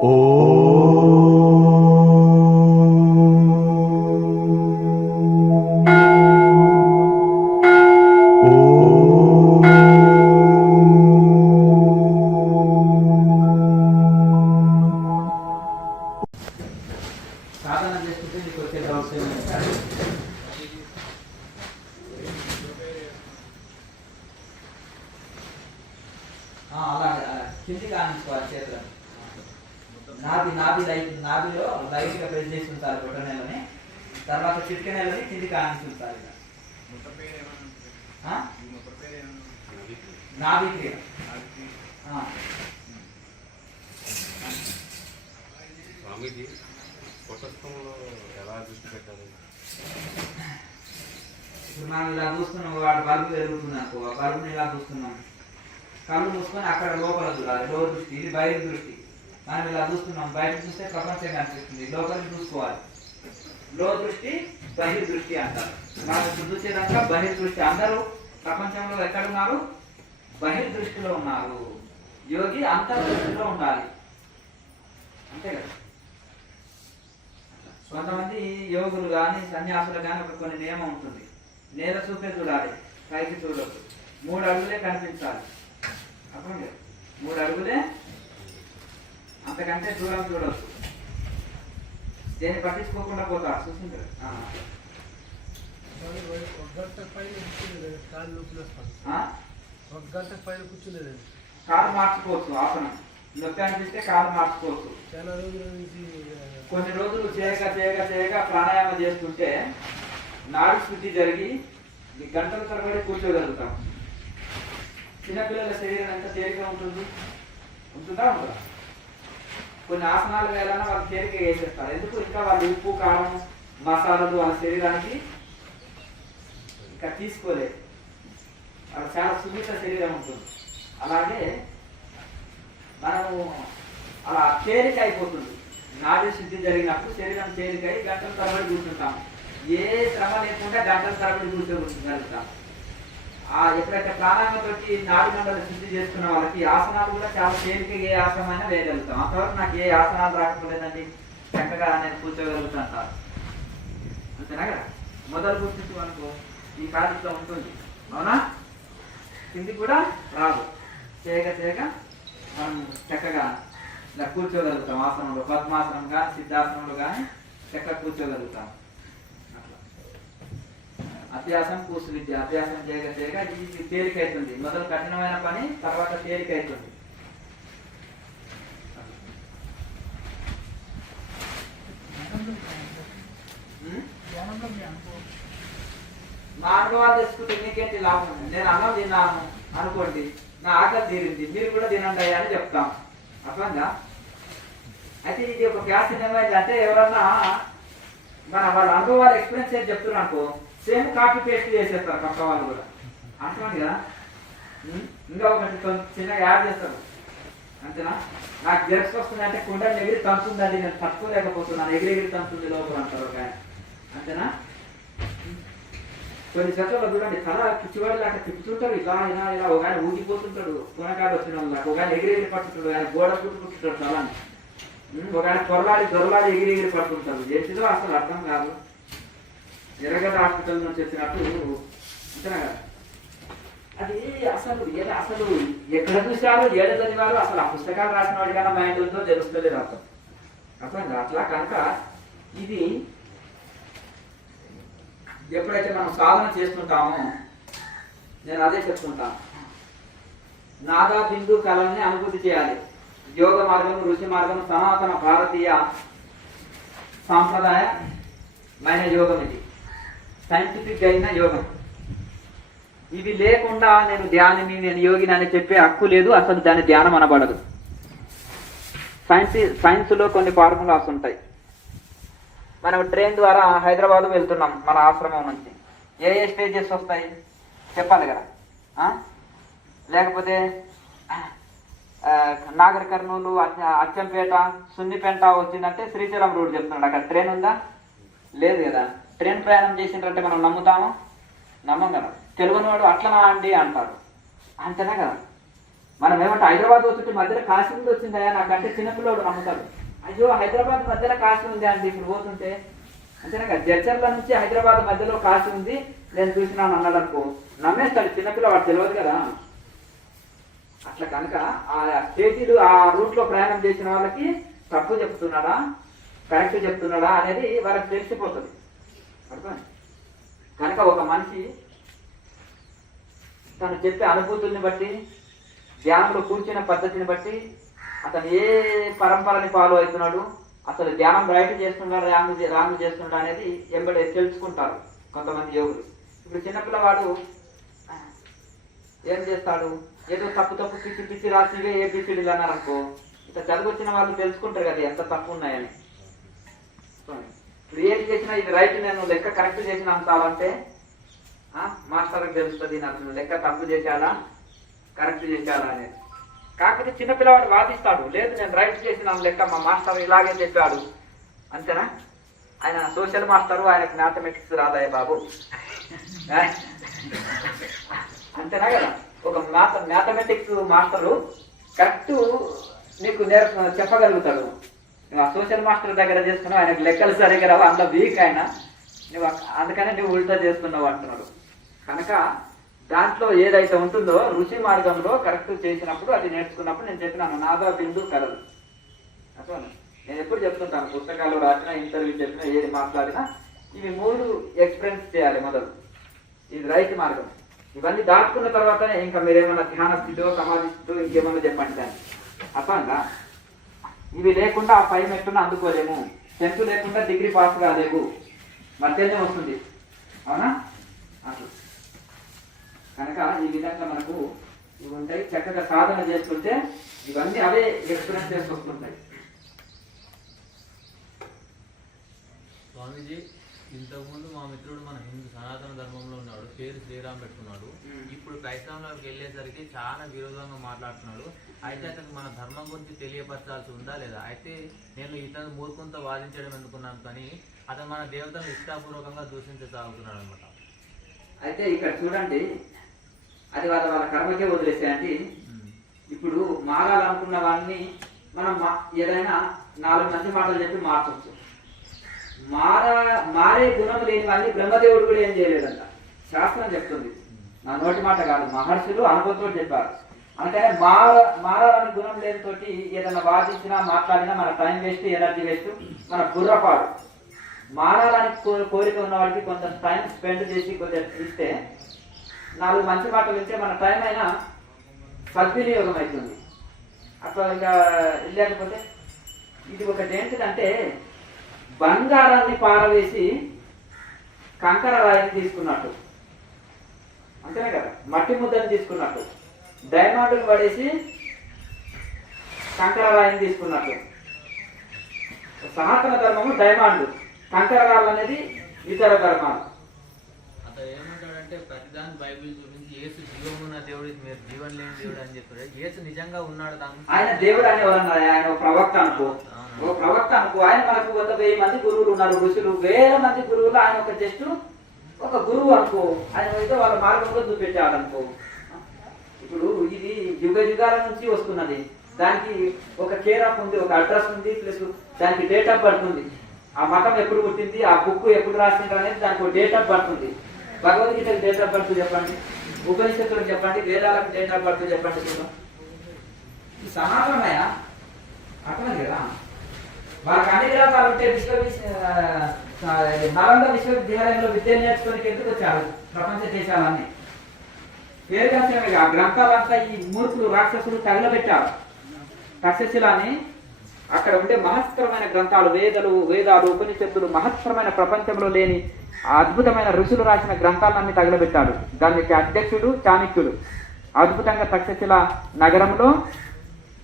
సాధన చేసుకుంటే నీకు వచ్చే డౌట్స్ అలాగే కింది కానించుకోవాలి చేతులను. నాభిలో లైట్గా ప్రెస్ చేసి ఉంచాలి బొటనెలని. తర్వాత చిటికెనెలని కింది కానించి ఉంచాలి. నాభి క్రియ. స్వామీజీ పటస్థంలో ఎలా దృష్టి పెట్టాలి? ఇప్పుడు మనం ఇలా చూస్తున్నాం, వాడు బల్బు జరుగుతుంది అనుకో, ఆ బల్బుని ఇలా చూస్తున్నాం. కళ్ళు మూసుకొని అక్కడ లోపల చూడాలి. లో దృష్టి, ఇది బయట దృష్టి. మనం ఇలా చూస్తున్నాం, బయట చూస్తే ప్రపంచం కనిపిస్తుంది, లోపలికి చూసుకోవాలి. లో దృష్టి బహిర్దృష్టి అంటారు. మనం ఇప్పుడు చూసేదాకా బహిర్దృష్టి. అందరూ ప్రపంచంలో ఎక్కడున్నారు? బహిర్దృష్టిలో ఉన్నారు. యోగి అంతర్దృష్టిలో ఉండాలి, అంతే కదా. కొంతమంది యోగులు కానీ సన్యాసులు కానీ ఒక కొన్ని నియమం ఉంటుంది. నేల చూపే చూడాలి, పైకి చూడొద్దు. 3 అడుగులే కనిపించాలి. అర్థం కదా, 3 అడుగులే, అంతకంటే దూరం చూడొద్దు. దేన్ని పట్టించుకోకుండా పోతారు, చూసింటారు. కాలు మార్చుకోవచ్చు, ఆసనం నొప్పి అనిపిస్తే కాలు మార్చుకోవచ్చు. కొన్ని రోజులు చేయగా ప్రాణాయామం చేస్తుంటే నాడి శుద్ధి జరిగి గంటల తరబడి కూర్చోగలుగుతాం. చిన్నపిల్లల శరీరం ఎంత తేలిక ఉంటుందా? ఉంటుందా? కొన్ని ఆసనాలు వేయాలన్నా వాళ్ళు తేలిక వేసేస్తారు. ఎందుకు? ఇంకా వాళ్ళు ఉప్పు, కారం, మసాలాలు వాళ్ళ శరీరానికి ఇంకా తీసుకోలేదు. వాళ్ళ చాలా సున్నిత శరీరం ఉంటుంది. అలాగే మనము అలా తేలిక అయిపోతుంది. నాడీ శుద్ధి జరిగినప్పుడు శరీరం తేలికై గంటల తరబడి కూర్చుంటాం. ఏ శ్రమ లేకుండా గంటల తరబడి కూర్చోగలుగుతాం. ఎప్పుడైతే ప్రాణాయామంతో నాడి మండలి శుద్ధి చేసుకున్న వాళ్ళకి ఆసనాలు కూడా చాలా తేలిక, ఏ ఆసనమైనా వేయగలుగుతాం. అంతవరకు నాకు ఏ ఆసనాలు రాకపోలేదండి, చక్కగా నేను కూర్చోగలుగుతాను అంటారు. అంతేనా కదా. మొదలు కూర్చుంటూ అనుకో ఈ కార్యక్రమం ఉంటుంది, అవునా? కింది కూడా రాదు. చేయగా మనం చక్కగా ఇలా కూర్చోగలుగుతాం. ఆసనంలో పద్మాసనం కానీ సిద్ధాసనంలో కానీ చక్కగా కూర్చోగలుగుతాం. అట్లా అభ్యాసం కూసు విద్య. అభ్యాసం చేయగా ఇది తేలిక అవుతుంది. మొదలు కఠినమైన పని, తర్వాత తేలిక అవుతుంది. నా అనుభవాలు తెలుసుకుంటే నీకేంటి లాభం? నేను అన్నం తిన్నాను అనుకోండి, నా ఆకలి తీరింది, మీరు కూడా తినండి అని చెప్తాం. అర్థంగా? అయితే ఇది ఒక ఫ్యాషన్ ఏమైందంటే, ఎవరన్నా వాళ్ళ అనుభవాలు ఎక్స్పీరియన్స్ చేసి చెప్తున్నా అనుకో, సేమ్ కాపీ పేస్ట్ చేసేస్తారు పక్క వాళ్ళు కూడా. అర్థమైంది కదా. ఇంకా ఒకటి చిన్నగా యాడ్ చేస్తారు, అంతేనా? నాకు జెర్క్స్ వస్తుందంటే కుండలు ఎగిరి తంతుందండి, నేను తట్టుకోలేకపోతున్నాను, ఎగిరి తంతుంది లోపల అంటారు ఒక ఆయన, అంతేనా? కొన్ని చోట్ల చూడండి, తల పిచ్చివాడు లాంటి తిప్పుతుంటాడు, ఇలా ఇలా ఇలా. ఒక ఆయన ఊగిపోతుంటాడు, పునకాలు వచ్చిన వాళ్ళకి. ఒక ఆయన ఎగిరి పట్టుకుంటాడు, ఆయన గోడ పుట్టుకుంటుంటాడు తలని. ఒక ఆయన దొరలాడి ఎగిరి పట్టుకుంటాడు. చేసిందో అసలు అర్థం కాదు. ఎర్రగడ్డ హాస్పిటల్ నుంచి వచ్చినట్టు, అంతేనా కదా. అది అసలు ఎక్కడ చూసారో, ఏడ చదివారో, అసలు ఆ పుస్తకాలు రాసిన వాడికన్నా మైండ్ ఉందో తెలుస్తలేదు అర్థం. అర్థం అట్లా కనుక ఇది ఎప్పుడైతే మనం సాధన చేస్తుంటామో, నేను అదే చెప్తుంటాను, నాదా బిందు కళల్ని అనుభూతి చేయాలి. యోగ మార్గం, ఋషి మార్గం, సనాతన భారతీయ సాంప్రదాయమైన యోగం. ఇది సైంటిఫిక్ అయిన యోగం. ఇవి లేకుండా నేను ధ్యానిని, నేను యోగిని అని చెప్పే హక్కు లేదు. అసలు దాని ధ్యానం అనబడదు. సైన్స్లో కొన్ని ఫార్ములాస్ ఉంటాయి. మనం ట్రైన్ ద్వారా హైదరాబాద్ వెళ్తున్నాం మన ఆశ్రమం నుంచి. ఏ స్టేజెస్ వస్తాయి చెప్పాలి కదా. లేకపోతే నాగర్ కర్నూలు, అచ్చంపేట, సున్నిపేట వచ్చిందంటే శ్రీశైలం రోడ్ చెప్తున్నాడు. అక్కడ ట్రైన్ ఉందా? లేదు కదా. ట్రైన్ ప్రయాణం చేసిందంటే మనం నమ్ముతాము? నమ్మం కదా. తెలుగుని వాడు అట్లనా అండి అంటారు, అంతేనా కదా. మనం ఏమంటే హైదరాబాద్ వచ్చి మధ్యలో కాశీ ఉంది వచ్చిందా నాకంటే చిన్నపిల్లడు నమ్ముతాడు. అయ్యో హైదరాబాద్ మధ్యలో కాశీ ఉంది అండి ఇప్పుడు పోతుంటే అంతేనా కదా. జడ్చర్ల నుంచి హైదరాబాద్ మధ్యలో కాశీ ఉంది నేను చూసినాను అన్నాడు అనుకో, నమ్మేస్తాడు చిన్నపిల్లవాడు, తెలియదు కదా. అట్లా కనుక ఆ స్టేజీలు ఆ రూట్ లో ప్రయాణం చేసిన వాళ్ళకి తప్పు చెప్తున్నాడా కరెక్ట్ చెప్తున్నాడా అనేది వాళ్ళకి తెలిసిపోతుంది. అర్థం కనుక ఒక మనిషి తను చెప్పే అనుభూతుల్ని బట్టి ధ్యానంలో కూర్చున్న పద్ధతిని బట్టి అతను ఏ పరంపరని ఫాలో అవుతున్నాడు, అసలు ధ్యానం రైట్ చేస్తున్నాడు రాంగ్ చేస్తున్నాడు అనేది ఎంబడే తెలుసుకుంటారు కొంతమంది యోగులు. ఇప్పుడు చిన్నపిల్లవాడు ఏం చేస్తాడు, ఏదో తప్పు పిచ్చి పిచ్చి రాసినవే ఏబిసిడీలు అన్నారనుకో, ఇట్లా చదివొచ్చిన వాళ్ళు తెలుసుకుంటారు కదా ఎంత తప్పు ఉన్నాయని. ఇప్పుడు ఏం చేసినా ఇది రైట్ నేను లెక్క కరెక్ట్ చేసిన అంటావంటే మాస్టర్కి తెలుస్తుంది నాకు లెక్క తప్పు చేశాడా కరెక్ట్ చేశాడా అనేది. కాకపోతే చిన్నపిల్లవాడు వాదిస్తాడు, లేదు నేను రైట్ చేసిన లెక్క మా మాస్టర్ ఇలాగే చెప్పాడు. అంతేనా, ఆయన సోషల్ మాస్టరు, ఆయనకు మ్యాథమెటిక్స్ రాదాయ బాబు అంతేనా కదా. ఒక మ్యాథమెటిక్స్ మాస్టరు కరెక్ట్ నీకు చెప్పగలుగుతాడు. నువ్వు ఆ సోషల్ మాస్టర్ దగ్గర చేసుకున్నావు, ఆయనకు లెక్కలు సరిగ్గా రావు, అంత వీక్ ఆయన, నువ్వు అందుకనే నువ్వు ఉల్టా చేస్తున్నావు అంటున్నాడు. కనుక దాంట్లో ఏదైతే ఉంటుందో ఋషి మార్గంలో కరెక్ట్ చేసినప్పుడు అది నేర్చుకున్నప్పుడు నేను చెప్పినాను నాదా బిందు కలదు. అసలు నేను ఎప్పుడు చెప్తుంటాను, పుస్తకాలు రాసినా ఇంటర్వ్యూ చెప్పినా ఏది మాట్లాడినా ఇవి 3 ఎక్స్పీరియన్స్ చేయాలి మొదలు. ఇది రైట్ మార్గం. ఇవన్నీ దాటుకున్న తర్వాతనే ఇంకా మీరేమన్నా ధ్యాన స్థితిలో సమాధి స్థితిలో ఇంకేమన్నా చెప్పండి దాన్ని. అర్థంగా ఇవి లేకుండా ఆ 5 మెట్టును అందుకోలేము, 10th లేకుండా డిగ్రీ పాస్ కాలేవు, మధ్యనే వస్తుంది. అవునా అట్లా కనుక ఈ విధంగా మనకు ఇవి ఉంటాయి. చక్కగా సాధన చేసుకుంటే ఇవన్నీ అవే ఎక్స్పీరియన్స్ చేసి వస్తుంటాయి. స్వామీజీ ఇంతకుముందు మా మిత్రుడు మన హిందూ సనాతన ధర్మంలో ఉన్నాడు, పేరు శ్రీరామ్ పెట్టుకున్నాడు. ఇప్పుడు క్రైస్తవంలోకి వెళ్ళేసరికి చాలా విరోధంగా మాట్లాడుతున్నాడు. అయితే అతనికి మన ధర్మం గురించి తెలియపరచాల్సి ఉందా లేదా? అయితే నేను ఇతను మూర్ఖంతో వాదించడం ఎందుకున్నాను, కానీ అతను మన దేవతను ఇష్టాపూర్వకంగా దూషించసాగుతున్నాడు అనమాట. అయితే ఇక్కడ చూడండి, అది వాళ్ళ కర్మకే వదిలేసేయండి. ఇప్పుడు మారాలనుకున్న వాడిని మనం ఏదైనా 4 మంచి మాటలు చెప్పి మార్చవచ్చు. మారే గుణం లేని వాడిని బ్రహ్మదేవుడు కూడా ఏం చేయలేదంట, శాస్త్రం చెప్తుంది. నా నోటి మాట కాదు, మహర్షులు అనుభవంతో చెప్పారు. అందుకనే మారాలని గుణం లేని తోటి ఏదైనా వాదించినా మాట్లాడినా మన టైం వేస్ట్, ఎనర్జీ వేస్ట్, మన బుర్రపాడు. మారాలని కోరిక ఉన్న వాడికి కొంత టైం స్పెండ్ చేసి కొంచెం ఇస్తే 4 మంచి మాటలు వింటే మన టైం అయినా సద్వినియోగం అవుతుంది. అట్లా ఇంకా లేకపోతే ఇది ఒకటి ఏంటిదంటే బంగారాన్ని పారవేసి కంకర రాయిని తీసుకున్నట్టు, అంతేనే కదా. మట్టి ముద్దని తీసుకున్నట్టు, డైమండ్ని పడేసి కంకర రాయిని తీసుకున్నట్టు. సనాతన ధర్మము డైమండ్, కంకర రాళ్ళు అనేది ఇతర ధర్మాలు. అతను ఏమంటాడంటే ప్రతిదాని బైబిల్ గురించి యేసు జీవమున్న దేవుడు, మీరు జీవన్ లేని దేవుడు అని చెప్పాడు. యేసు నిజంగా ఉన్నాడు, ఆయన దేవుడు అని ఎవరన్నారు? ఆయన ఒక ప్రవక్త అనుకో, ఓ ప్రవక్త అనుకో. ఆయన మనకు 100,000 మంది గురువులు ఉన్నారు, ఋషులు 1000 మంది గురువులు, ఆయన ఒక జస్ట్ ఒక గురువు అనుకో. ఆయన ఏదో వాళ్ళ మార్గంలో చూపెట్టాడు అనుకో. ఇప్పుడు ఇది యుగ యుగాల నుంచి వస్తున్నది, దానికి ఒక కేర్ ఆఫ్ ఉంది, ఒక అడ్రస్ ఉంది, ప్లస్ దానికి డేట్ ఆఫ్ బర్త్ ఉంది. ఆ మతం ఎప్పుడు పుట్టింది, ఆ బుక్ ఎప్పుడు రాసిండ్రు అనేది దానికి ఒక డేట్ ఆఫ్ బర్త్ ఉంది. భగవద్గీతకి డేట్ ఆఫ్ బర్త్ చెప్పండి, ఉపనిషత్తులకు చెప్పండి, వేదాలకు డేట్ ఆఫ్ బర్త్ చెప్పండి. చూద్దాం. ఈ సనాతనమయ అర్థం కదా. వాళ్ళకి అన్ని గ్రంథాలు ఉంటే నలంద విశ్వవిద్యాలయంలో విద్య నేర్చుకోనికి ఎందుకు వచ్చారు ప్రపంచ దేశాలన్నీ? పేరుగానే ఆ గ్రంథాలంతా ఈ మూర్ఖులు రాక్షసులు తగలబెట్టారు. తక్షశిలాని అక్కడ ఉండే మహత్తరమైన గ్రంథాలు, వేదాలు, ఉపనిషత్తులు, మహత్తరమైన ప్రపంచంలో లేని అద్భుతమైన ఋషులు రాసిన గ్రంథాలన్నీ తగలబెట్టాడు. దానికి అధ్యక్షుడు చాణక్యుడు. అద్భుతంగా తక్షశిల నగరంలో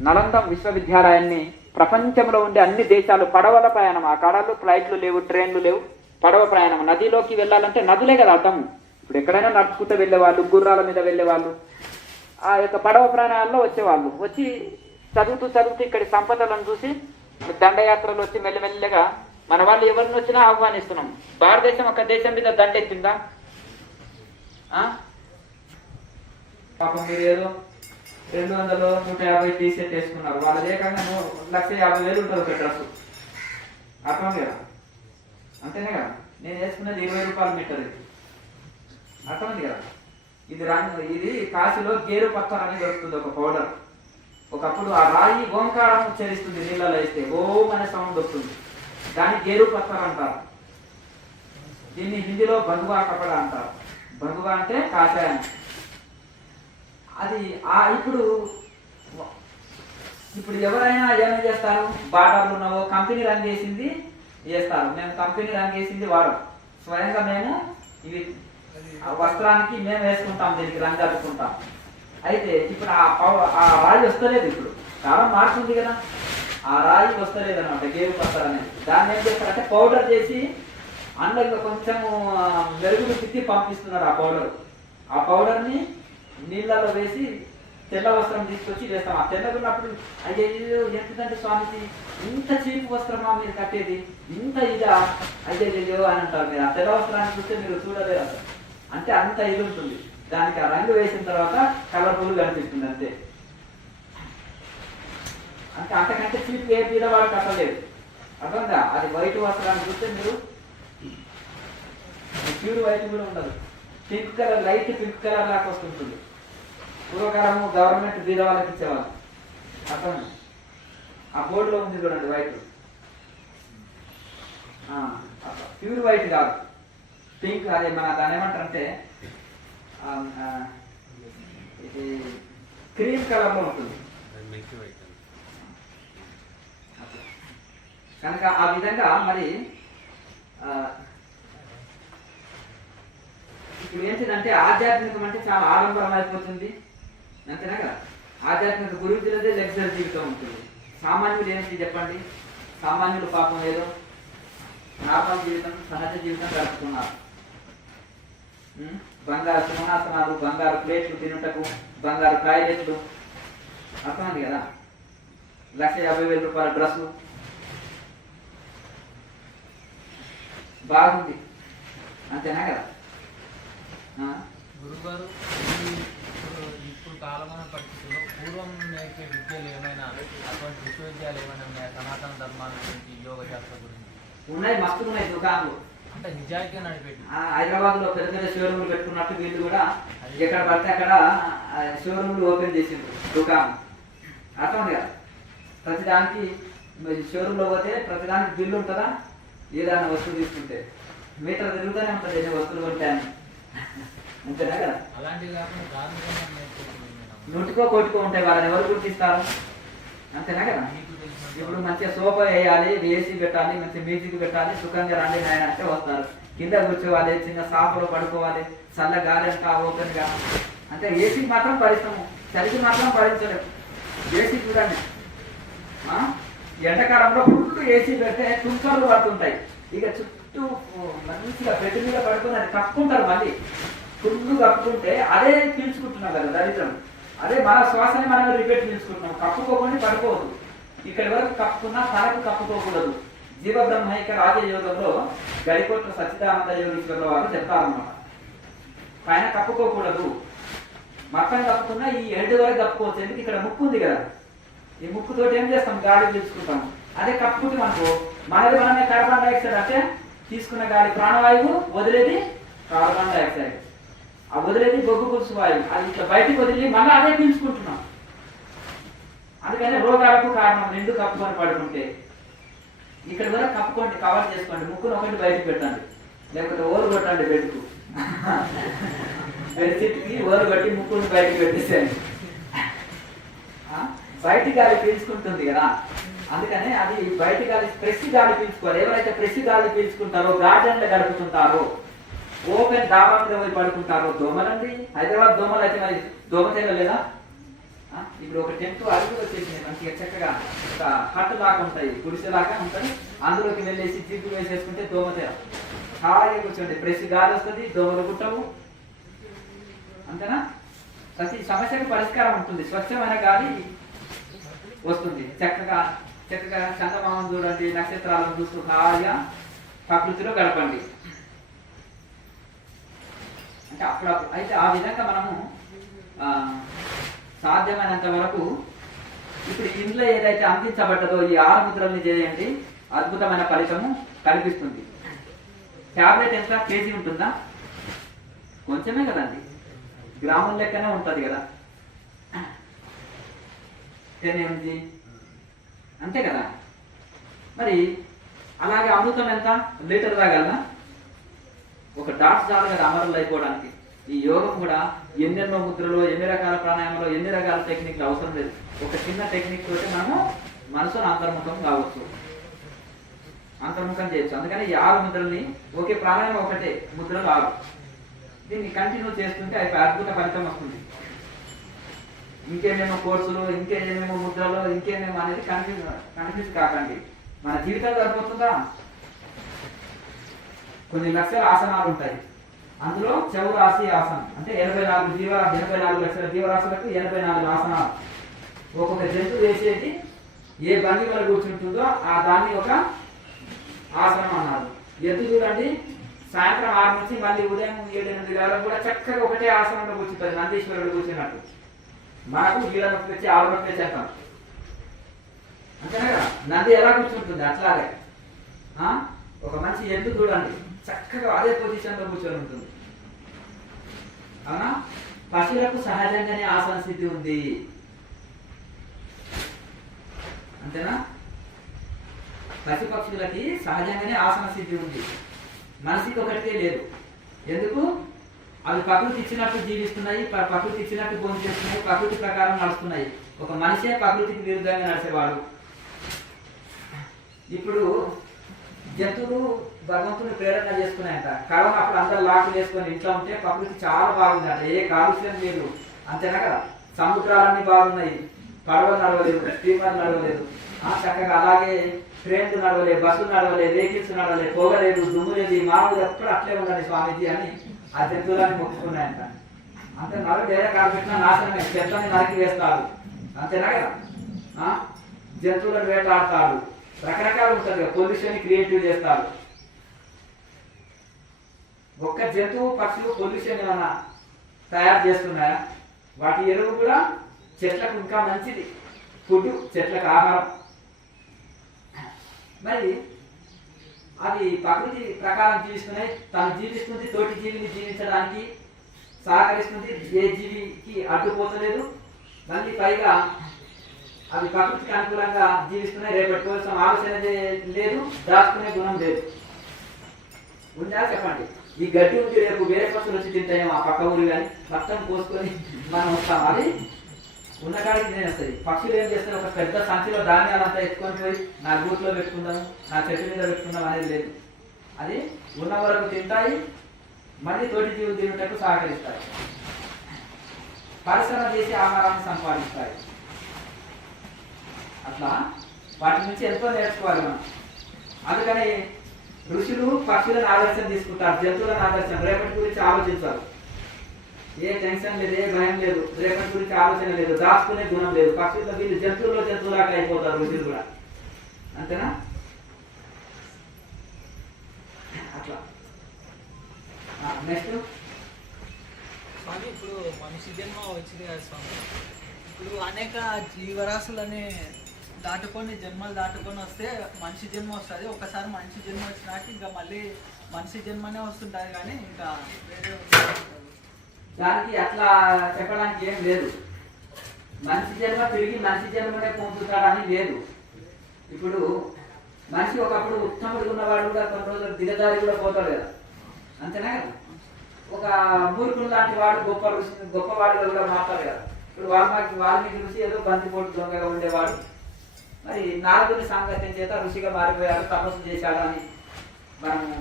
నలంద విశ్వవిద్యాలయాన్ని ప్రపంచంలో ఉండే అన్ని దేశాలు పడవల ప్రయాణం, ఆ కడలు ఫ్లైట్లు లేవు, ట్రైన్లు లేవు, పడవ ప్రయాణం. నదిలోకి వెళ్ళాలంటే నదులే కదా అర్థం. ఇప్పుడు ఎక్కడైనా నడుచుకుంటూ వెళ్ళేవాళ్ళు, గుర్రాల మీద వెళ్ళేవాళ్ళు, ఆ యొక్క పడవ ప్రయాణాల్లో వచ్చేవాళ్ళు. వచ్చి చదువుతూ ఇక్కడి సంపదలను చూసి దండయాత్రలు వచ్చి మెల్లమెల్లగా మన వాళ్ళు ఎవరిని వచ్చినా ఆహ్వానిస్తున్నాం. భారతదేశం ఒక దేశం మీద దండెత్తిందా? పాపం మీరు ఏదో 200, 150 టీ షర్ట్ వేసుకున్నారు. వాళ్ళది ఏకంగా 1,50,000 ఉంటుంది ఒక డ్రెస్. అర్థం కదా? అంతేనే కదా? నేను వేసుకున్నది 20 రూపాయల మీటర్. ఇది అర్థమైంది కదా? ఇది కాశీలో గేరు పత్తర్ అని దొరుకుతుంది, ఒక పౌడర్. ఒకప్పుడు ఆ రాయి ఓంకారం ఉచ్చరిస్తుంది, నీళ్ళలో వేస్తే ఓం అనే సౌండ్ వస్తుంది. దాన్ని గేరు పత్తర్ అంటారు. దీన్ని హిందీలో బంగువా కపడ అంటారు. బంగువా అంటే కాషాయం. అది ఇప్పుడు ఎవరైనా ఏమేమి చేస్తారు? బాటర్లు ఉన్నావో కంపెనీ రంగు వేసింది వేస్తారు. మేము కంపెనీ రంగు వేసింది వాడం. స్వయంగా మేము ఇవి వస్త్రానికి మేము వేసుకుంటాం, దీనికి రంగు అద్దుకుంటాం. అయితే ఇప్పుడు ఆ రాయి వస్తలేదు. ఇప్పుడు కాలం మారుతుంది కదా, ఆ రాయి వస్తలేదు అనమాట, గేరు పత్తర్ అనేది. దాన్ని ఏం చేస్తారంటే పౌడర్ చేసి అందులో కొంచెం మెరుగులు తిట్టి పంపిస్తున్నారు. ఆ పౌడర్ని నీళ్ళలో వేసి తెల్ల వస్త్రం తీసుకొచ్చి వేస్తాం. ఆ తెల్లగున్నప్పుడు అయ్యో ఎంతంటే స్వామిజీ ఇంత చీపు వస్త్రమా మీరు కట్టేది, ఇంత ఇదా అయ్యో అని అంటారు. మీరు ఆ తెల్ల వస్త్రాన్ని చూస్తే మీరు చూడలేరు అసలు. అంటే అంత ఇది ఉంటుంది. దానికి ఆ రంగు వేసిన తర్వాత కలర్ఫుల్ కనిపిస్తుంది అంతే. అంటే అంతకంటే చీపు ఏ పీదవాడు కట్టలేదు. అర్థంగా? అది వైట్ వస్త్రాన్ని చూస్తే మీరు ప్యూర్ వైట్ కూడా ఉండదు, pink colour, light pink colour లాగా వస్తుంటుంది. పూర్వకాలము గవర్నమెంట్ బీద వాళ్ళకి ఇచ్చేవాళ్ళు. అర్థం? ఆ బోర్డులో ఉంది చూడండి వైట్, ప్యూర్ వైట్ కాదు, పింక్. అదే మన దాని ఏమంటారంటే ఇది క్రీమ్ కలర్ లో ఉంటుంది కనుక ఆ విధంగా మరి ఇప్పుడు ఏంటిదంటే ఆధ్యాత్మికం అంటే చాలా ఆడంబరం అయిపోతుంది, అంతేనా కదా? ఆధ్యాత్మిక గురువులదే లగ్జరీ జీవితం ఉంటుంది. సామాన్యులు ఏంటి చెప్పండి? సామాన్యులు పాపం ఏదో నార్మల్ జీవితం, సహజ జీవితం గడుపుతున్నారు. బంగారు సింహాసనాలు, బంగారు ప్లేట్లు తినుటకు, బంగారు టాయిలెట్లు. అర్థమైంది కదా? 1,50,000 రూపాయల డ్రెస్సు బాగుంది, అంతేనా కదా? గురుగారు, ఇప్పుడు కాలమైన పరిస్థితుల్లో పూర్వం నేర్పే విద్యలు ఏమైనా అటువంటి విశ్వవిద్యాలయాలు ఏమైనా ఉన్నాయా? సనాతన ధర్మాల గురించి, యోగ శాస్త్ర గురించి ఉన్నాయి, మస్తు ఉన్నాయి దుకాణాలు. అంటే నిజాయితీగా నడిపెట్టి హైదరాబాద్ లో పెద్ద పెద్ద షోరూమ్లు పెట్టుకున్నట్టు వీళ్ళు కూడా ఎక్కడ పడితే అక్కడ షోరూమ్లు ఓపెన్ చేసిండ్రు దుకాణం. అర్థం కదా? ప్రతిదానికి షోరూమ్ లో పోతే ప్రతిదానికి బిల్లు ఉంటుందా? ఏదైనా వస్తువు తీసుకుంటే మీటర్ తిరుగుతూనే ఉంటుంది ఎన్ని వస్తువులు కొంటాయని, అంతేనా కదా? అలాంటివి కాకుండా నోటికో కోటికో ఉంటాయి, వాళ్ళని ఎవరు గుర్తిస్తారు? అంతేనా కదా? ఇప్పుడు మంచిగా సోఫా వేయాలి, ఏసీ పెట్టాలి, మంచి మ్యూజిక్ పెట్టాలి, సుఖంగా రండి నాయన అంటే వస్తారు. కింద కూర్చోవాలి, చిన్న సాపులో పడుకోవాలి, చల్ల గాలి అంతా ఓపెన్ గా. అంటే ఏసీ మాత్రం భరిస్తాము, చలికి మాత్రం భరించలేము. ఏసీ చూడండి, ఎండాకాలంలో ఫుల్ ఏసీ పెడితే తుంకర్లు పడుతుంటాయి. ఇక చుట్టూ మంచిగా బెడ్ మీద పడుకుని అది కప్పుకుంటారు. మళ్ళీ ఫుల్ కప్పుకుంటే అదే పీల్చుకుంటున్నాం కదా దరిద్రం. అదే మన శ్వాసని మనం రిపీట్ పీల్చుకుంటున్నాం. కప్పుకోకుండా పడుకోవద్దు. ఇక్కడ వరకు కప్పుకున్నా తలకు కప్పుకోకూడదు. జీవ బ్రహ్మైక రాజయోగంలో గడికొట్ల సచ్చిదానంద యోగీశ్వరుల వారు చెప్తారన్నమాట. పైన కప్పుకోకూడదు, మొత్తం కప్పుకున్నా ఈ ఎండ్ వరకు కప్పుకోవచ్చు. ఎందుకు? ఇక్కడ ముక్కు ఉంది కదా, ఈ ముక్కుతోటి ఏం చేస్తాం? గాలి పీల్చుకుంటాం. అదే కప్పుకుంటే మనకు మనది మనమే కార్బన్ డైఆక్సైడ్, అంటే తీసుకున్న గాలి ప్రాణవాయువు, వదిలేది కార్బన్ డైఆక్సైడ్. ఆ వదిలేది బొగ్గు పులుసు వాయువు. అది ఇట్లా బయటకు వదిలి మళ్ళీ అదే పీల్చుకుంటున్నాం. అందుకనే రోగాలకు కారణం. రెండు కప్పుకొని పడుకుంటే ఇక్కడ వరకు కప్పుకోండి, కవర్ చేసుకోండి. ముక్కును ఒకటి బయటకు పెట్టండి, లేకపోతే ఓరు కొట్టండి బెడ్కు. బెడ్షీట్కి ఓరు కొట్టి ముక్కును బయటకు పెట్టేసేయండి. బయటి గాలి పీల్చుకుంటుంది కదా, అందుకనే అది బయటి గాలి, ఫ్రెష్ గాలి పీల్చుకోవాలి. ఎవరైతే ఫ్రెష్ గాలి పీల్చుకుంటారో, గార్డెన్లో గడుపుతుంటారో, ఓపెన్ డాబా మీద పోయి పడుకుంటారో, దోమలండి. హైదరాబాద్ దోమలు అయితే మరి దోమతేల లేదా? ఇప్పుడు ఒక టెంట్ అడుగులు వచ్చేసింది, మంచిగా చక్కగా ఒక హట్ లాగా ఉంటాయి, గుడిసెలాగా ఉంటాయి. అందులోకి వెళ్ళేసి జిగ్గు వేసేసుకుంటే దోమతేల హాయిగా కూర్చోండి. ఫ్రెష్ గాలి వస్తుంది, దోమలు గుట్టవు, అంతేనా? ప్రతి సమస్యకు పరిష్కారం ఉంటుంది. స్వచ్ఛమైన గాలి వస్తుంది. చక్కగా చక్కగా చందమామను చూడండి, నక్షత్రాలను చూస్తూ హాయిగా ప్రకృతిలో గడపండి. అంటే అప్పుడప్పుడు అయితే ఆ విధంగా మనము సాధ్యమైనంత వరకు ఇప్పుడు ఇంట్లో ఏదైతే అందించబడ్డదో ఈ 6 ముద్రల్ని చేయండి, అద్భుతమైన ఫలితము కనిపిస్తుంది. టాబ్లెట్ ఎంత కేజీ ఉంటుందా? కొంచెమే కదండి, గ్రాముల లెక్కనే ఉంటుంది కదా, 10 mg అంతే కదా. మరి అలాగే అమృతం ఎంత? లీటర్ తాగలనా? ఒక డాట్స్ చాలు కదా అమరులు అయిపోవడానికి. ఈ యోగం కూడా ఎన్నెన్నో ముద్రలు, ఎన్ని రకాల ప్రాణాయామాలు, ఎన్ని రకాల టెక్నిక్లు అవసరం లేదు. ఒక చిన్న టెక్నిక్ తోటి మనము మనసును అంతర్ముఖం కావచ్చు, అంతర్ముఖం చేయొచ్చు. అందుకని ఈ 6 ముద్రల్ని, ఒకే ప్రాణాయామం ఒకటే, ముద్రలు 6. దీన్ని కంటిన్యూ చేస్తుంటే అది అద్భుత ఫలితం వస్తుంది. ఇంకేమేమో కోర్సులు, ఇంకేమేమో ముద్రలు, ఇంకేమేమో అనేది కన్ఫ్యూజ్ కాకండి. మన జీవితం సరిపోతుందా? కొన్ని లక్షల ఆసనాలు ఉంటాయి, అందులో చౌరాసి ఆసనం అంటే 84 లక్షల జీవరాశులకు 84 ఆసనాలు. ఒక్కొక్క జంతువు వేసేది ఏ భంగిమలో కూర్చుంటుందో ఆ దాన్ని ఒక ఆసనం అన్నారు. ఎద్దు చూడండి, సాయంత్రం 6 నుంచి మళ్ళీ ఉదయం 7-8 గంటలకు కూడా చక్కగా ఒకటే ఆసనంలో కూర్చుంటుంది, నందీశ్వరుడు కూర్చున్నట్టు. మనకు గీడ నొప్పి వచ్చి ఆవు నొప్పి వచ్చి అంటాం అంతేనా కదా. నంది ఎలా కూర్చుంటుంది అట్లాగే ఒక మంచి ఎద్దు చూడండి, చక్కగా అదే పొజిషన్ లో కూర్చొని ఉంటుంది. అవునా? పశువులకు సహజంగానే ఆసన స్థితి ఉంది, అంతేనా? పశుపక్షులకి సహజంగానే ఆసన స్థితి ఉంది, మనిషికి ఒకటికే లేదు. ఎందుకు? అవి ప్రకృతి ఇచ్చినట్టు జీవిస్తున్నాయి, ప్రకృతి ఇచ్చినట్టు భోజనం చేస్తున్నాయి, ప్రకృతి ప్రకారం నడుస్తున్నాయి. ఒక మనిషే ప్రకృతికి విరుద్ధంగా నడిచేవాడు. ఇప్పుడు జంతువులు భగవంతుని ప్రేరణ చేసుకున్నాయంట. కరోనా అప్పుడు అందరు లాక్లు వేసుకొని ఇంట్లో ఉంటే ప్రకృతి చాలా బాగుందంట, ఏ కాలుష్యం లేదు, అంతేనా కదా. సముద్రాలన్నీ బాగున్నాయి, పడవలు నడవలేదు, స్టీమర్ నడవలేదు, చక్కగా అలాగే ట్రైన్లు నడవలేదు, బస్సులు నడవలేదు, వెహికల్స్ నడవలేదు, పోగలేదు, దుమ్ము లేదు. మానవుడు ఎప్పుడు అట్లే ఉండాలి స్వామీజీ అని ఆ జంతువులని మొక్కుకున్నాయంట. అంతే, నలుగురు ఏదో కాలు పెట్టినా నాశనమే, చెట్లని నరికి వేస్తాడు, అంతేనా కదా. జంతువులను వేటాడతాడు, రకరకాలు ఉంటుంది కదా, పొల్యూషన్ క్రియేటివ్ చేస్తాడు. ఒక్క జంతువు పక్షులు పొల్యూషన్ ఏమైనా తయారు చేస్తున్నాయా? వాటి ఎరువు కూడా చెట్లకు ఇంకా మంచిది, ఫుడ్, చెట్లకు ఆహారం. మరి అది ప్రకృతి ప్రకారం జీవిస్తున్నాయి, తను జీవిస్తుంది, తోటి జీవిని జీవించడానికి సహకరిస్తుంది, ఏ జీవికి అడ్డుపోతలేదు. మళ్ళీ పైగా అవి ప్రకృతికి అనుకూలంగా జీవిస్తున్నాయి, రేపటి కోసం ఆలోచన లేదు, దాచుకునే గుణం లేదు. ఉందా చెప్పండి? ఈ గడ్డి ఉంది, రేపు వేరే పక్షులు వచ్చి తింటాయేమో ఆ పక్క ఊరు కానీ మొత్తం పోసుకొని మనం వస్తాం, అది ఉన్నకాడికి తినేస్తుంది. పక్షులు ఏం చేస్తాయి, ఒక పెద్ద సంచిలో ధాన్యాలంతా ఎత్తుకొని పోయి నా గూట్లో పెట్టుకుందాము, నా చెట్టు మీద పెట్టుకుందాం అనేది లేదు. అది ఉన్న వరకు తింటాయి, మళ్ళీ తోటి జీవులు తినేటట్టు సహకరిస్తాయి, పరిశ్రమ చేసి ఆహారాన్ని సంపాదిస్తాయి. అట్లా వాటి నుంచి ఎంతో నేర్చుకోవాలి మనం. అందుకని ఋషులు పక్షులను ఆదర్శం తీసుకుంటారు, జంతువులను ఆదర్శం. రేపటి గురించి ఆలోచించారు, ఏ టెన్షన్ లేదు, ఏ భయం లేదు, రేపటి గురించి ఆలోచన లేదు, దాచుకునే గుణం లేదు. పక్షుల్లో వీళ్ళు జంతువులాగా అయిపోతారు ఋషులు కూడా, అంతేనా? అట్లా నెక్స్ట్ స్వామి, ఇప్పుడు మనిషి జన్మ వచ్చింది కదా స్వామి, ఇప్పుడు అనేక జీవరాశులని దాటుకొని జన్మలు దాటుకొని వస్తే మనిషి జన్మ వస్తుంది. ఒకసారి మనిషి జన్మ వచ్చినాక ఇంకా మళ్ళీ మనిషి జన్మనే వస్తుంటుంది, కానీ ఇంకా వేరే దానికి అట్లా చెప్పడానికి ఏం లేదు. మనిషి జన్మ తిరిగి మనిషి జన్మనే పొందుతాడని లేదు. ఇప్పుడు మనిషి ఒకప్పుడు ఉత్తముడు ఉన్నవాడు కూడా కొన్ని రోజులు దిగజారి కూడా పోతాడు కదా, అంతేనా కదా. ఒక మూర్ఖుడు లాంటి వాడు గొప్పవాడిగా కూడా మాట్లాడు కదా. ఇప్పుడు వాల్మీకి ఋషి ఏదో బంతిపోటు దొంగగా ఉండేవాడు, మరి నారదుని సాంగత్యం చేత ఋషిగా మారిపోయాడు, తపస్సు చేశాడు అని మనము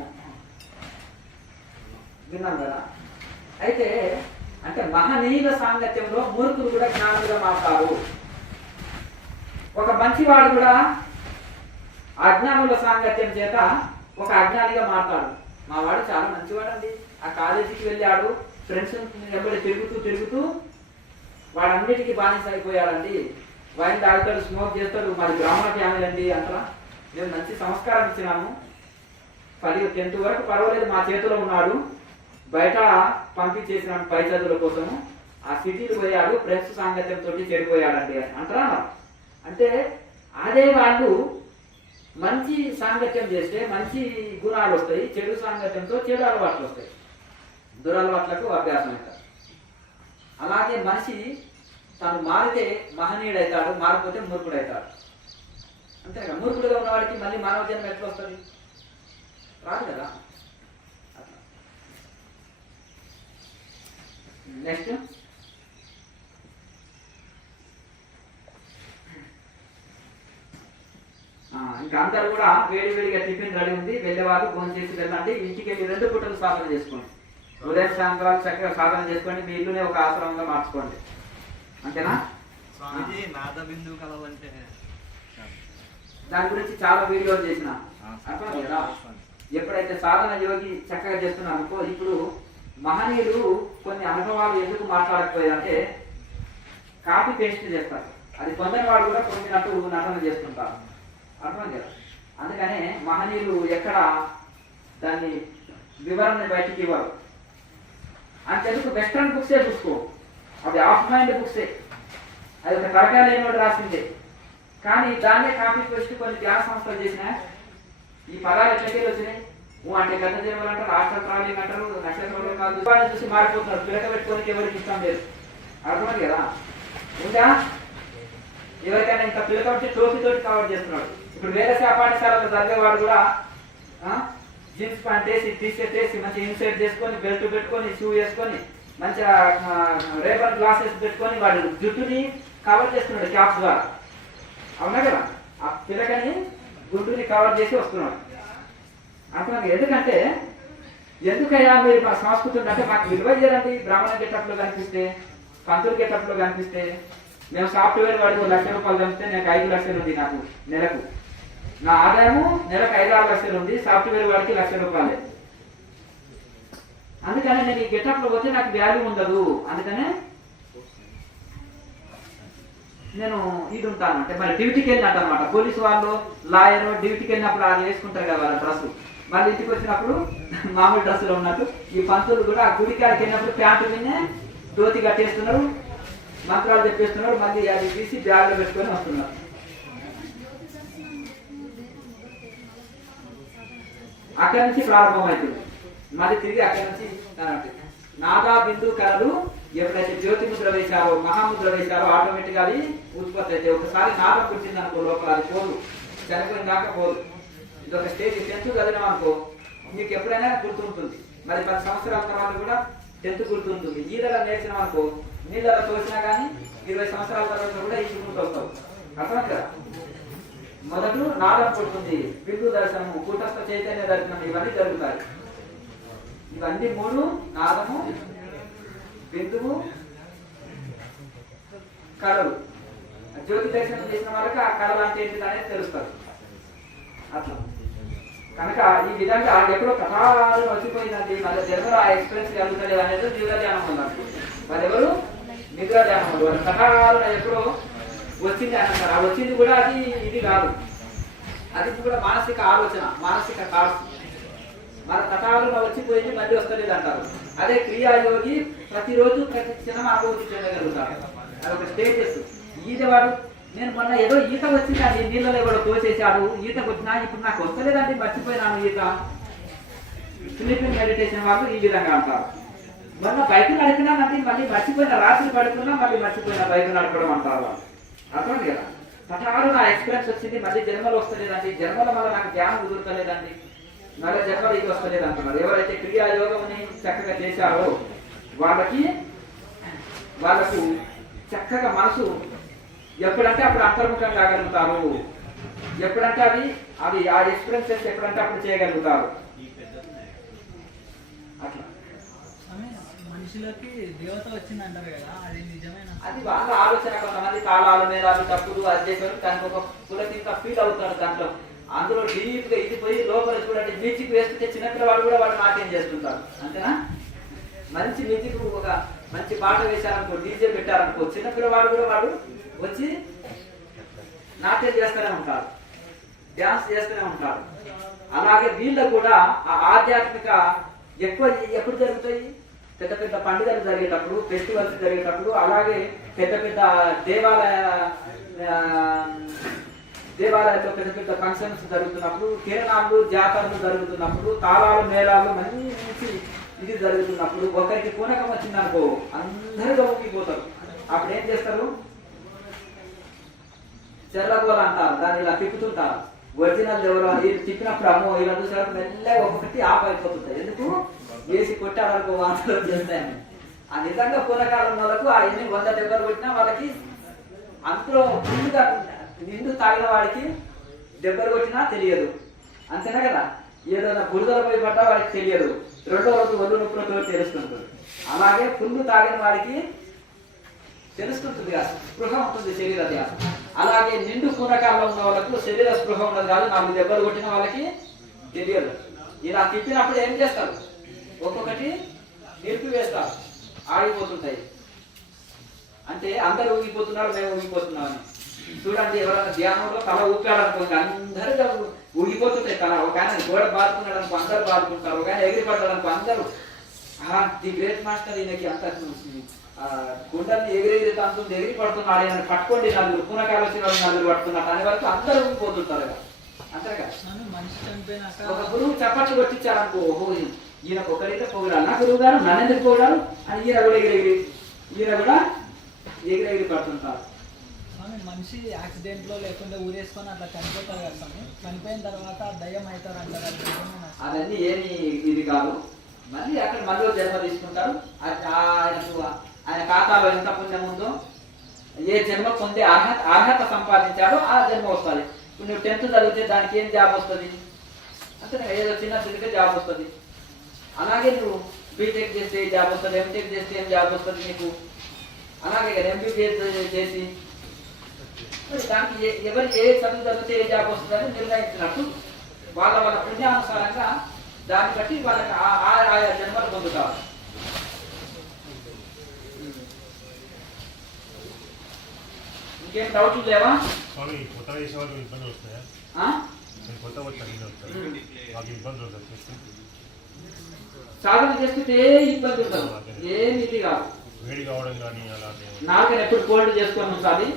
విన్నాం కదా. అయితే అంటే మహనీయుల సాంగత్యంలో మూర్ఖులు కూడా జ్ఞానులుగా మారుతారు. ఒక మంచివాడు కూడా అజ్ఞానుల సాంగత్యం చేత ఒక అజ్ఞానిగా మారుతాడు. మా వాడు చాలా మంచివాడు అండి, ఆ కాలేజీకి వెళ్ళాడు, ఫ్రెండ్స్ ఎప్పుడు తిరుగుతూ వాడన్నిటికీ బానిస అయిపోయాడండి, వైన్ తాగుతాడు, స్మోక్ చేస్తాడు, మరి బ్రాహ్మణ ఫ్యామిలీ అండి అంటారా. మేము మంచి సంస్కారం ఇచ్చినాము, 10th వరకు పర్వాలేదు, మా చేతిలో ఉన్నాడు, బయట పంపించేసినాము పై చదువుల కోసము, ఆ సిటీలు పోయాడు, ఫ్రెండ్స్ సాంగత్యంతో చెడిపోయాడండి అంటారా? అంటే అదే వాళ్ళు మంచి సాంగత్యం చేస్తే మంచి గుణాలు వస్తాయి, చెడు సాంగత్యంతో చెడు అలవాట్లు వస్తాయి, దురలవాట్లకు అభ్యాసం అవుతారు. అలాగే మనిషి తను మారితే మహనీయుడైతాడు, మారిపోతే మూర్ఖుడైతాడు. అంతే కదా, మూర్ఖుడుగా ఉన్నవాడికి మళ్ళీ మానవ జన్మ ఎట్లా వస్తుంది? రాదు కదా. అట్లా నెక్స్ట్ ఇంకా అందరు కూడా వేడి వేడిగా టిఫిన్ రెడీ ఉంది, వెళ్ళేవాళ్ళు ఫోన్ చేసి వెళ్ళండి. ఇంటికి వెళ్ళి 2 పూటలు సాధన చేసుకోండి. ఉదయం సాయంత్రాలు చక్కగా సాధన చేసుకోండి, మీ ఇల్లునే ఒక ఆశ్రమంగా మార్చుకోండి. అంతేనా? స్వామిజీ నాద బిందువు కలవంటే దాని గురించి చాలా వీడియోలు చేసిన అర్థం కదా. ఎప్పుడైతే సాధన యోగి చక్కగా చేస్తున్నారనుకో, ఇప్పుడు మహనీయులు కొన్ని అనుభవాలు ఎందుకు మాట్లాడకపోయారంటే కాపీ పేస్ట్ చేస్తారు. అది పొందని వాడు కూడా పొందినట్టు నటన చేస్తుంటారు. అర్థం కదా. అందుకనే మహనీయులు ఎక్కడ దాన్ని వివరణ బయటికి ఇవ్వరు. అంతెందుకు వెస్ట్రన్ బుక్సే చూసుకో, అది ఆఫ్ మైండ్ బుక్సే, అది ఒక తరకాయ లేనివాడు రాసిందే. కానీ దాన్నే కాపీ పేస్ట్ కొన్ని ధ్యాన సంస్థలు చేసిన ఈ పదాలు ఎట్లకెళ్ళి వచ్చినాయి. అంటే గత జన్మలు అంటారు, రాష్ట్ర ట్రావెలింగ్ అంటారు, నక్షత్రంలో కాదు చూసి మారిపోతున్నారు. పిలక పెట్టుకోనికి ఎవరికి ఇష్టం లేదు. అర్థమైంది కదా. ఇంకా ఎవరికైనా ఇంకా పిలక పెట్టి టోపీతోటి కవర్ చేస్తున్నాడు. ఇప్పుడు వేరే పాఠశాలలో చదివేవాడు కూడా జీన్స్ ప్యాంట్ వేసి, టీషర్ట్ వేసి, మంచి ఇన్సైడ్ చేసుకొని, బెల్ట్ పెట్టుకొని, షూ వేసుకొని, మంచిగా రేపర్ గ్లాసెస్ పెట్టుకొని వాడు జుట్టుని కవర్ చేస్తున్నాడు క్యాప్స్ ద్వారా. అవునా కదా. ఆ పిల్లకని గుంటుని కవర్ చేసి వస్తున్నాడు. అర్థం. ఎందుకంటే ఎందుకయ్యా మీరు మా సంస్కృతి అంటే మాకు విలువ చేయరండి. బ్రాహ్మణ గెటప్లో కనిపిస్తే, పంతులు గెటప్లో కనిపిస్తే, మేము సాఫ్ట్వేర్ వాడికి 1 లక్ష రూపాయలు చంపితే నాకు 5 లక్షలు ఉంది. నాకు నెలకు నా ఆదాయము నెలకు 5-6 లక్షలు ఉంది. సాఫ్ట్వేర్ వాడికి 1 లక్ష రూపాయలే. అందుకనే నేను ఈ గెటప్లో పోతే నాకు వాల్యూ ఉండదు. అందుకనే నేను ఇది ఉంటాను అంటే మరి డ్యూటీకి వెళ్ళినట్టు అనమాట. పోలీసు వాళ్ళు, లాయర్ డ్యూటీకి వెళ్ళినప్పుడు అది వేసుకుంటారు కదా వాళ్ళ డ్రెస్సు. మళ్ళీ ఇంటికి వచ్చినప్పుడు మామూలు డ్రెస్సులో ఉన్నట్టు ఈ పంతులు కూడా ఆ గుడికాడికి వెళ్ళినప్పుడు ప్యాంటు విన్నే ధోతి కట్టేస్తున్నారు, మంత్రాలు చెప్పేస్తున్నారు, మళ్ళీ అది తీసి బ్యాగ్లో పెట్టుకొని వస్తున్నారు. అక్కడి నుంచి ప్రారంభమవుతుంది. మళ్ళీ తిరిగి అక్కడి నుంచి నాదా బిందు కళలు ఎప్పుడైతే జ్యోతి ముద్ర వేశారో, మహాముద్ర వేశారో ఆటోమేటిక్ అది ఉత్పత్తి అయితే ఒకసారి నాదం పుట్టింది అనుకో లోపల, అది పోదు, చనిపోయిన దాకా పోదు. ఇది ఒక స్టేజ్. 10th చదివినాం అనుకో నీకు ఎప్పుడైనా గుర్తుంటుంది. మరి 10 సంవత్సరాల తర్వాత కూడా 10th గుర్తుంటుంది. ఈదగా నేర్చినాం అనుకో నీళ్ళలో తోసినా కానీ 20 సంవత్సరాల తర్వాత కూడా ఈ గుర్తు వస్తావు. అర్థం కదా. మొదలు నాదం పుడుతుంది, బిందు దర్శనము, కూటస్థ చైతన్య దర్శనం, ఇవన్నీ జరుగుతాయి. ఇవన్నీ 3: నాదము, బిందువు, కళలు. జ్యోతి దర్శనం చేసిన వాళ్ళకి ఆ కళలు అంటే ఏంటి అనేది తెలుస్తారు. అట్లా కనుక ఈ విధంగా ఎప్పుడో కథాలు వచ్చిపోయిందండి, మళ్ళీ జన్మలో ఆ ఎక్స్పీరియన్స్ కలుగుతలేదు అనేది నిద్ర ధ్యానం ఉందండి. వాళ్ళు ఎవరు నిద్ర ధ్యానం ఉంది. వాళ్ళ కథాలు ఎప్పుడో వచ్చింది అంటారు. ఆ వచ్చింది కూడా అది ఇది కాదు, అది కూడా మానసిక ఆలోచన, మానసిక థాట్స్. మన కథాలలో వచ్చిపోయింది మళ్ళీ వస్తలేదు అంటారు. అదే క్రియాయోగి ప్రతిరోజు ప్రతి క్షణం అనుభూతి చెందగలుగుతారు. అదొక స్టేజెస్. ఈతవాడు నేను మొన్న ఏదో ఈత వచ్చింది, అది నీళ్ళలో కూడా తోసేసాడు, ఈతకు వచ్చినా ఇప్పుడు నాకు వస్తలేదండి, మర్చిపోయినాను ఈత. స్లీపింగ్ మెడిటేషన్ వాళ్ళు ఈ విధంగా అంటారు. మొన్న బైక్ నడిపినానంటే మళ్ళీ మర్చిపోయిన, రాత్రి పడుకున్నా మళ్ళీ మర్చిపోయిన బైక్ నడపడం అంటారు. అర్థం కదా. కథాలు నా ఎక్స్పీరియన్స్ వచ్చింది, మళ్ళీ జన్మలు వస్తలేదండి, జన్మల వల్ల నాకు ధ్యానం కుదురుతలేదండి, మళ్ళీ జన్మలు ఇది వస్తలేదు అంటున్నారు. ఎవరైతే క్రియాయోగంని చక్కగా చేశారో వాళ్ళకు చక్కగా మనసు ఎప్పుడంటే అప్పుడు అంతర్ముఖం కాగలుగుతారు. ఎప్పుడంటే అది ఆ ఎక్స్పీరియన్సెస్ ఎప్పుడంటే అప్పుడు చేయగలుగుతారు. అట్లా మనుషులకి దేవత వచ్చింది అంటారు కదా, అది నిజమైన? అది బాగా ఆలోచన. కొంతమంది కాలాలు మేళాలు తప్పులు అది చేశారు, దానికి ఒక పులకింత ఫీల్ అవుతారు దాంట్లో. అందులో డీప్ గా ఇది పోయి లోపల చూడండి, మ్యూజిక్ వేస్తుంటే చిన్నపిల్లవాడు కూడా వాడు నాట్యం చేస్తుంటారు. అంతేనా? మంచి మ్యూజిక్, ఒక మంచి పాట వేశారనుకో, డీజే పెట్టారనుకో, చిన్నపిల్లవాడు కూడా వాడు వచ్చి నాట్యం చేస్తూనే ఉంటారు, డ్యాన్స్ చేస్తూనే ఉంటారు. అలాగే వీళ్ళకు కూడా ఆ ఆధ్యాత్మిక ఎక్కువ ఎప్పుడు జరుగుతాయి? పెద్ద పెద్ద పండుగలు జరిగేటప్పుడు, ఫెస్టివల్స్ జరిగేటప్పుడు, అలాగే పెద్ద పెద్ద దేవాలయాల్లో పెద్ద పెద్ద ఫంక్షన్స్ జరుగుతున్నప్పుడు, తిరణాలు జాతరలు జరుగుతున్నప్పుడు, తాళాలు మేళాలు మంచి ఇది జరుగుతున్నప్పుడు ఒకరికి పూనకం వచ్చిందనుకో అందరూ ఊగిపోతారు. అప్పుడు ఏం చేస్తారు? చెర్లగోల అంటారు, దాన్ని ఇలా తిప్పుతుంటారు. ఒరిజినల్ ఎవరో తిప్పినప్పుడు అమ్మో ఇలా చూసారు మెల్లగా ఒక్కొక్కటి ఆఫ్ అయిపోతుంటాయి. ఎందుకు? వేసి కొట్టాడనుకో వాంతలో చేస్తాయని. ఆ నిజంగా పూనకాలం వాళ్ళకు ఆ 100 దెబ్బలు కొట్టినా వాళ్ళకి అందులో ముందుగా నిండు తాగిన వాడికి దెబ్బలు కొట్టినా తెలియదు, అంతేనా కదా? ఏదైనా బురదల పోయి పడ్డా వాడికి తెలియదు, రెండో రోజు ఒళ్ళు నొప్పులతో తెలుస్తుంటుంది. అలాగే ఫుల్ తాగిన వాడికి తెలుస్తుంటుంది కాదు, స్పృహ ఉంటుంది శరీర ధ్యాస. అలాగే నిండు పూనకాల్లో ఉన్న వాళ్ళకు శరీర స్పృహ ఉన్నది కాదు, 4 దెబ్బలు కొట్టిన వాళ్ళకి తెలియదు. ఇలా తిప్పినప్పుడు ఏం చేస్తారు? ఒక్కొక్కటి నిలిపివేస్తారు, ఆగిపోతుంటాయి. అంటే అందరూ ఊగిపోతున్నారు, మేము ఊగిపోతున్నామని. చూడండి, ఎవరైనా ధ్యానంలో తల ఊపాడనుకోండి అందరూ ఊగిపోతుంటాయి. తల ఒక ఆయన గోడ బాదుకున్నాడు అనుకో అందరూ బాదుకుంటారు, ఒక ఆయన ఎగిరి పడ్డాడు అనుకో అందరూ ది గ్రేట్ మాస్టర్ ఈయనకి అంత గుండెల్ని ఎగిరి అంటుంది, ఎగిరి పడుతున్నాడు, ఆయన పట్టుకోండి నలుగురు పూనకాలు వచ్చిన వాళ్ళు నలుగురు పట్టుకున్నాడు అనే వరకు అందరూ ఊగిపోతుంటారు కదా, అంతే కదా? ఒక గురువు చప్పట్లు కొట్టించారనుకో, ఓహో ఈయనకు ఒకరైతే పొగిడాలి, నా గురువు గారు నన్ను ఎందుకు పొగిడారు అని ఈయన కూడా ఎగిరెగిరి పడుతుంటారు. మనిషి యాక్సిడెంట్ లో లేకుండా ఊరేసుకొని అట్లా చనిపోతారు కదా స్వామి, చనిపోయిన తర్వాత దయ్యం అవుతారు అంటారు. అవన్నీ ఏమి ఇది కాదు, మళ్ళీ అక్కడ మళ్ళీ జన్మ తీసుకుంటారు. ఆయన ఖాతాలో ఎంత పుణ్యం ఉందో, ఏ జన్మ పొందే అర్హత సంపాదించాడో ఆ జన్మ వస్తుంది. ఇప్పుడు నువ్వు 10th చదివితే దానికి ఏం జాబ్ వస్తుంది? అంతే, ఏదో చిన్న చిన్నగా జాబ్ వస్తుంది. అలాగే నువ్వు బీటెక్ చేస్తే జాబ్ వస్తుంది, ఎంటెక్ చేస్తే ఏం జాబ్ వస్తుంది నీకు. అలాగే కదా ఎంబీబీఎస్ చేసి దానికి ఎవరు ఏ చదువు చదివితే ఏ జాబ్ వస్తుందని నిర్ణయించినట్టు వాళ్ళ పుణ్యానుసారంగా దాన్ని బట్టి వాళ్ళకి ఆయా జన్మలు పొందుతారు. ఇంకేం డౌట్లు లేవా? సాధన చేస్తుంటే ఏ ఇబ్బంది ఉండదు, ఏమి ఇది కాదు. నాకని ఎప్పుడు కోల్డ్ చేసుకొని ఉంటుంది.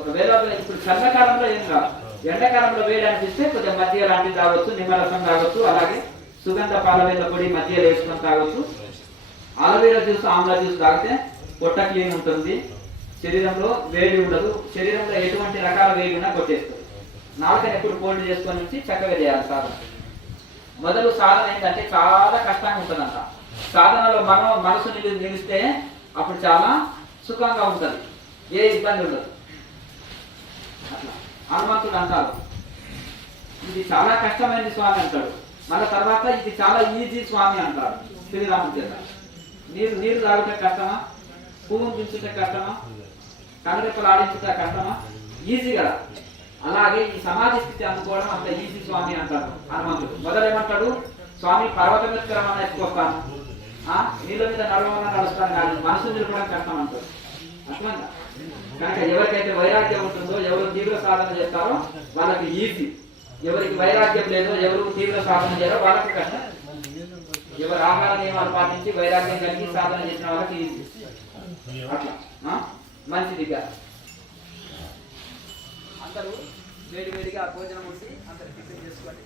ఒకవేళ ఇప్పుడు చల్లకాలంలో ఏం కాదు, ఎండాకాలంలో వేడి అనిపిస్తే కొంచెం మధ్య లాంటివి తాగొచ్చు, నిమ్మరసం తాగొచ్చు, అలాగే సుగంధ పాలవేళ్ళ పొడి మధ్యలో వేసుకొని తాగొచ్చు. ఆలవేరా జ్యూస్, ఆమ్లా జ్యూస్ తాగితే పొట్ట క్లీన్ ఉంటుంది, శరీరంలో వేడి ఉండదు, శరీరంలో ఎటువంటి రకాల వేడి ఉన్నా కొట్టేస్తుంది. నాలుకని ఎప్పుడు కోల్డ్ చేసుకొని నుంచి చక్కగా చేయాలి సాధన. మొదలు సాధన ఏంటంటే చాలా కష్టంగా ఉంటుందంట. సాధనలో మనసు నిలిస్తే అప్పుడు చాలా సుఖంగా ఉంటుంది, ఏ ఇబ్బంది ఉండదు. అట్లా హనుమంతుడు అంటారు, ఇది చాలా కష్టమైనది స్వామి అంటాడు. మళ్ళీ తర్వాత ఇది చాలా ఈజీ స్వామి అంటారు శ్రీరాముడి చేత. నీరు తాగుట కష్టమా, పువ్వును దించుట కష్టమా, కనురెప్పలు ఆడించుట కష్టమా? ఈజీ కదా. అలాగే ఈ సమాధి స్థితి అందుకోవడం అంత ఈజీ స్వామి అంటారు హనుమంతుడు. మొదలేమంటాడు? స్వామి పర్వతం ఎత్తుకోమన్నా ఎత్తుకొస్తాను, నీళ్ళ మీద నడవమన్నా నడుస్తాను, కానీ మనసు నిలపడం కష్టం అంటారు. అట్లా కనుక ఎవరికైతే వైరాగ్యం ఉంటుందో, ఎవరు తీవ్ర సాధన చేస్తారో వాళ్ళకి ఈజీ. ఎవరికి వైరాగ్యం లేదో, ఎవరు తీవ్ర సాధన చేయరో వాళ్ళకి కష్టం. ఎవరు ఆహార నియమాలు పాటించి వైరాగ్యం కలిగి సాధన చేసిన వాళ్ళకి ఈజీ. అట్లా మంచిదిగా అందరూ వేడివేడిగా భోజనం ఉండి అందరు టిఫిన్ చేసుకోండి.